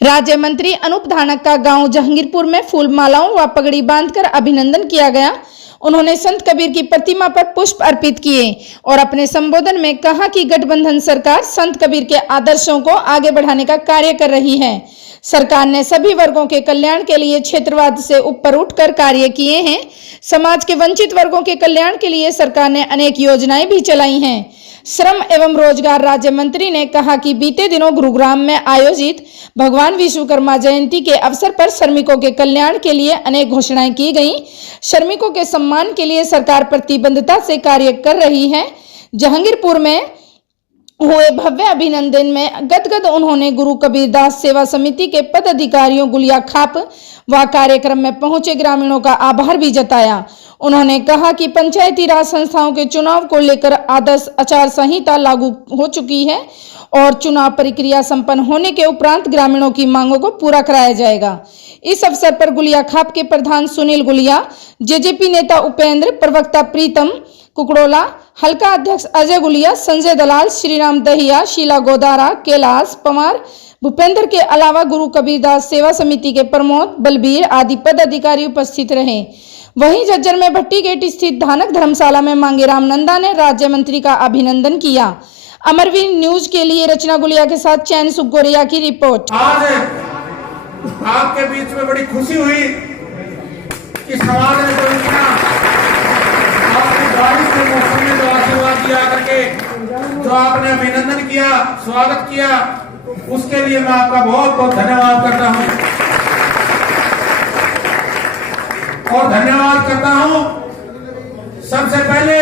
राज्य मंत्री अनूप धानक का गांव जहांगीरपुर में फूल मालाओं व पगड़ी बांधकर अभिनंदन किया गया। उन्होंने संत कबीर की प्रतिमा पर पुष्प अर्पित किए और अपने संबोधन में कहा कि गठबंधन सरकार संत कबीर के आदर्शों को आगे बढ़ाने का कार्य कर रही है। सरकार ने सभी वर्गों के कल्याण के लिए क्षेत्रवाद से ऊपर उठकर कार्य किए हैं। समाज के वंचित वर्गों के कल्याण के लिए सरकार ने अनेक योजनाएं भी चलाई हैं। श्रम एवं रोजगार राज्य मंत्री ने कहा कि बीते दिनों गुरुग्राम में आयोजित भगवान विश्वकर्मा जयंती के अवसर पर श्रमिकों के कल्याण के लिए अनेक घोषणाएं की गईं। श्रमिकों के सम्मान के लिए सरकार प्रतिबद्धता से कार्य कर रही है। जहांगीरपुर में हुए भव्य अभिनंदन में गदगद उन्होंने गुरु कबीरदास सेवा समिति के पदाधिकारियों गुलिया खाप व कार्यक्रम में पहुंचे ग्रामीणों का आभार भी जताया। उन्होंने कहा कि पंचायती राज संस्थाओं के चुनाव को लेकर आदर्श आचार संहिता लागू हो चुकी है और चुनाव प्रक्रिया संपन्न होने के उपरांत ग्रामीणों की मांगों को पूरा कराया जाएगा। इस अवसर पर गुलिया खाप के प्रधान सुनील गुलिया, जेजेपी नेता उपेंद्र, प्रवक्ता प्रीतम कुकड़ोला, हल्का अध्यक्ष अजय गुलिया, संजय दलाल, श्रीराम दहिया, शीला गोदारा, कैलाश पवार, भूपेंद्र के अलावा गुरु कबीरदास सेवा समिति के प्रमोद, बलबीर आदि पदाधिकारी उपस्थित रहे। वहीं झज्जर में भट्टी गेट स्थित धानक धर्मशाला में मांगेराम नंदा ने राज्य मंत्री का अभिनंदन किया। अमरवीर न्यूज के लिए रचना गुलिया के साथ चैन सुगोरिया की रिपोर्ट। आज आपके बीच में बड़ी खुशी हुई कि समाज ने जो इतना आपकी बारिश के मौसम में जो आशीर्वाद दिया करके जो आपने अभिनंदन किया, स्वागत किया, उसके लिए मैं आपका बहुत बहुत धन्यवाद करता हूं। और धन्यवाद करता हूं सबसे पहले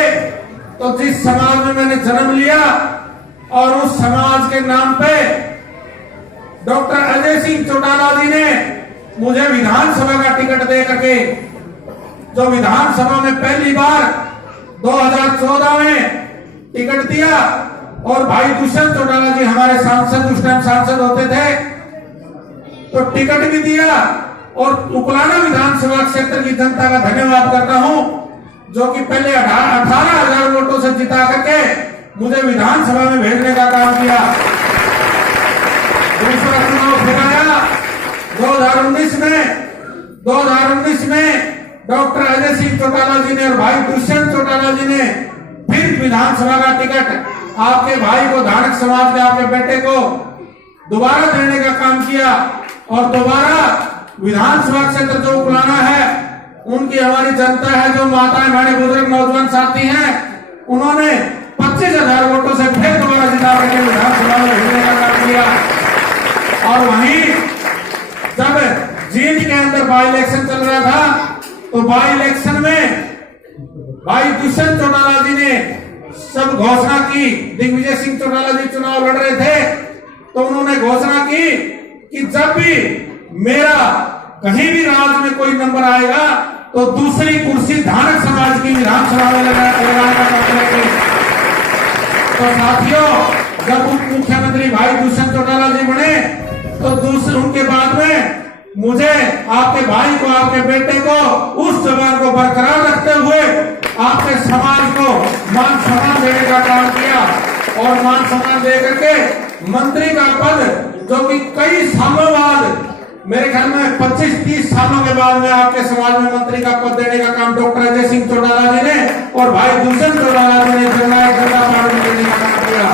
तो जिस समाज में मैंने जन्म लिया और उस समाज के नाम पे डॉक्टर अजय सिंह चौटाला जी ने मुझे विधानसभा का टिकट दे करके जो विधानसभा में पहली बार 2014 में टिकट दिया और भाई दुष्यंत चौटाला जी हमारे सांसद उस टाइम सांसद होते थे तो टिकट भी दिया और उकलाना विधानसभा क्षेत्र की जनता का धन्यवाद करता हूं जो कि पहले 18,000 वोटों से जिता करके मुझे विधानसभा में भेजने का काम किया। दूसरा चुनाव फिर आया 2019 में डॉक्टर अजय सिंह चौटाला जी ने और भाई दुष्यंत चौटाला जी ने फिर विधानसभा का टिकट आपके भाई को, धानक समाज के आपके बेटे को दोबारा देने का काम किया और दोबारा विधानसभा क्षेत्र जो उकलाना है उनकी हमारी जनता है, जो माताएं, हमारे बुजुर्ग नौजवान साथी हैं, उन्होंने 25,000 वोटों से फिर दोबारा जिता करके विधानसभा में भेजने का काम किया। और वहीं जब जींद के अंदर बाई इलेक्शन चल रहा था तो बाई इलेक्शन में भाई दुष्यंत चौटाला जी ने सब घोषणा की, दिग्विजय सिंह चौटाला जी चुनाव लड़ रहे थे तो उन्होंने घोषणा की कि जब भी मेरा कहीं भी राज्य में कोई नंबर आएगा तो दूसरी कुर्सी धानक समाज की विधानसभा में लगाने का काम करेंगे। तो साथियों, जब उप मुख्यमंत्री भाई दुष्यंत चौटाला जी बने तो दूसरे उनके बाद में मुझे आपके भाई को, आपके बेटे को उस जगह को बरकरार रखते हुए आपके समाज को मान सम्मान देने का काम किया और मान सम्मान दे करके मंत्री का पद जो कि कई सालों बाद, मेरे ख्याल में 25-30 सालों के बाद में आपके समाज में मंत्री का पद देने का काम डॉक्टर अजय सिंह चौटाला जी ने और भाई दुष्यंत चौटाला जी ने जननायक जनता पार्टी में देने का काम किया।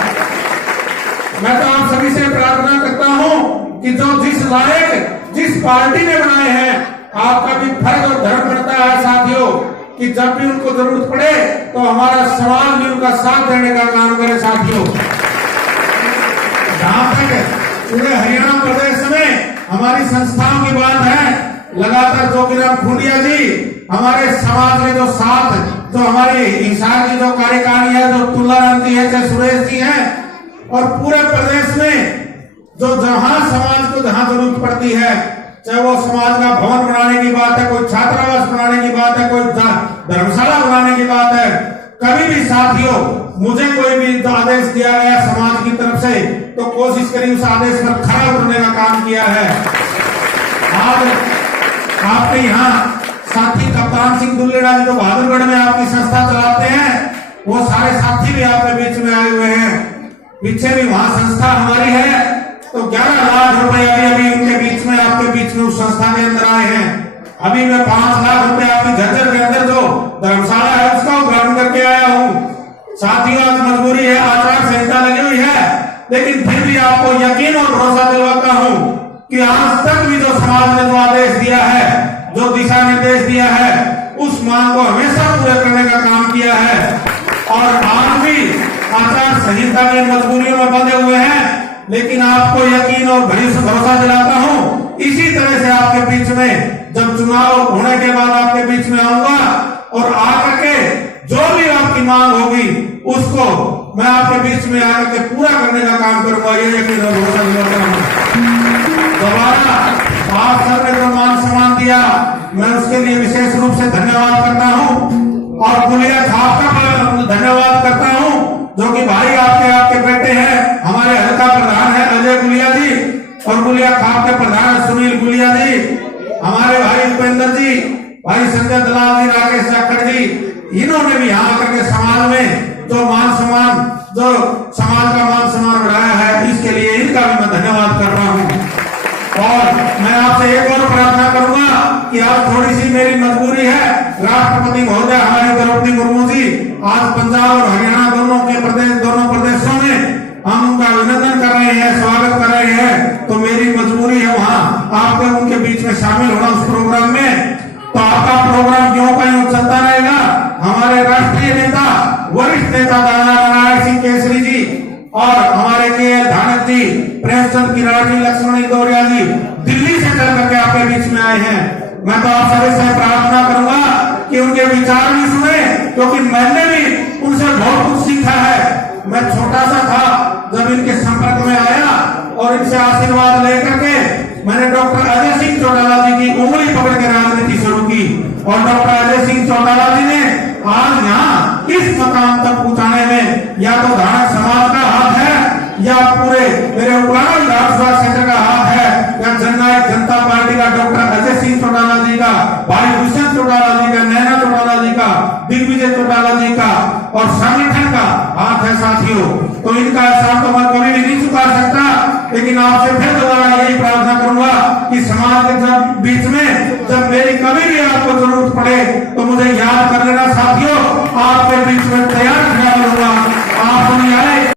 मैं तो आप सभी से प्रार्थना करता हूं कि जो जिस लायक जिस पार्टी ने बनाए हैं, आपका भी फर्ज और धर्म बनता है साथियों कि जब भी उनको जरूरत पड़े तो हमारा समाज भी उनका साथ देने का काम करे। साथियों, जहां तक पूरे हरियाणा प्रदेश में हमारी संस्थाओं की बात है, लगातार जोगीराम खुंडिया जी हमारे समाज में जो साथ, जो हमारी हिसार की जो कार्यकारिणी है, जो तुलाराम जी है, चाहे सुरेश जी हैं, और पूरे प्रदेश में जो जहां समाज को जहां जरूरत पड़ती है, चाहे वो समाज का भवन बनाने की बात है, कोई छात्रावास बनाने की बात है, कोई धर्मशाला बनाने की बात है, कभी भी साथियों मुझे कोई भी आदेश दिया गया समाज की तरफ से तो कोशिश करी उस आदेश पर खरा उतरने का काम किया है। आज आपके यहाँ साथी कप्तान सिंह दुल्लेड़ा जी जो बहादुरगढ़ में आपकी संस्था चलाते हैं, वो सारे साथी भी आपके बीच में आए हुए हैं। पीछे भी वहां संस्था हमारी है तो 11 लाख रुपए अभी उनके बीच में, आपके बीच में उस संस्था के अंदर आए हैं। अभी मैं 5 लाख रुपए आपकी झज्जर के अंदर जो धर्मशाला है उसका उद्घाटन करके आया हूँ। साथियों, आज मजबूरी है, आचार संहिता लगी हुई है, लेकिन फिर भी आपको यकीन और भरोसा दिलवाता हूँ कि आज तक भी जो समाज ने जो आदेश दिया है, जो दिशा निर्देश दिया है, उस मांग को हमेशा पूरा करने का काम किया है। और आज भी आचार संहिता की मजबूरियों में बंधे हुए हैं, लेकिन आपको यकीन और भरोसा दिलाता हूँ, इसी तरह से आपके बीच में जब चुनाव होने के बाद आपके बीच में आऊंगा और आकर के जो भी आपकी मांग होगी उसको मैं आपके बीच में आकर के पूरा करने का काम करूंगा, ये यकीन और भरोसा दिलाता हूँ। दोबारा आप सबने जो मान सम्मान दिया, मैं उसके लिए विशेष रूप से धन्यवाद करता हूँ। और गुलिया खाप का धन्यवाद करता हूँ, जो कि भाई आपके बेटे हैं, हमारे हल्का प्रधान है अजय गुलिया जी, और गुलिया खाप के प्रधान सुनील गुलिया जी, हमारे भाई उपेंद्र जी, भाई संजय दलाल जी, राकेश जाखड़ जी, इन्होंने भी यहाँ आकर के समाज में जो मान सम्मान, जो समाज का मान सम्मान बढ़ाया है, इसके लिए इनका भी मैं धन्यवाद कर रहा हूँ। और मैं आपसे एक और प्रार्थना करूंगा कि आज थोड़ी सी मेरी मजबूरी है, राष्ट्रपति महोदय हमारे द्रौपदी मुर्मू जी आज पंजाब और हरियाणा दोनों प्रदेशों में हम उनका अभिनंदन कर रहे हैं, स्वागत कर रहे हैं, तो मेरी मजबूरी है वहाँ आपके उनके बीच में शामिल होना उस प्रोग्राम में। तो आपका प्रोग्राम क्यों कहीं चलता रहेगा। हमारे राष्ट्रीय नेता, वरिष्ठ नेता दादा नारायण सिंह केसरी जी और हमारे के धानक जी, प्रेमचंद किराड़ जी, लक्ष्मण इंदौरिया जी दिल्ली से चल करके आपके बीच में आए हैं। मैं तो आप सभी से प्रार्थना करूंगा कि उनके विचार भी सुने, क्योंकि मैंने भी उनसे बहुत कुछ सीखा है। मैं छोटा सा था जब इनके संपर्क में आया और इनसे आशीर्वाद लेकर के मैंने डॉक्टर अजय सिंह चौटाला जी की उंगली पकड़ के राजनीति शुरू की, और डॉक्टर अजय सिंह चौटाला जी ने आज यहाँ इस मकाम तक पहुंचाने में या तो धानक समाज का हाथ है, या पूरे मेरे उपराना विधानसभा क्षेत्र का हाथ है, या जननायक जनता पार्टी का डॉक्टर अजय सिंह चौटाला जी का, भाई दुष्यंत चौटाला जी का, नैना चौटाला जी का, दिग्विजय चौटाला जी का और संगठन का हाथ है साथियों। तो इनका एहसान तो मैं कभी भी नहीं चुका सकता, लेकिन आपसे फिर दोबारा यही प्रार्थना करूंगा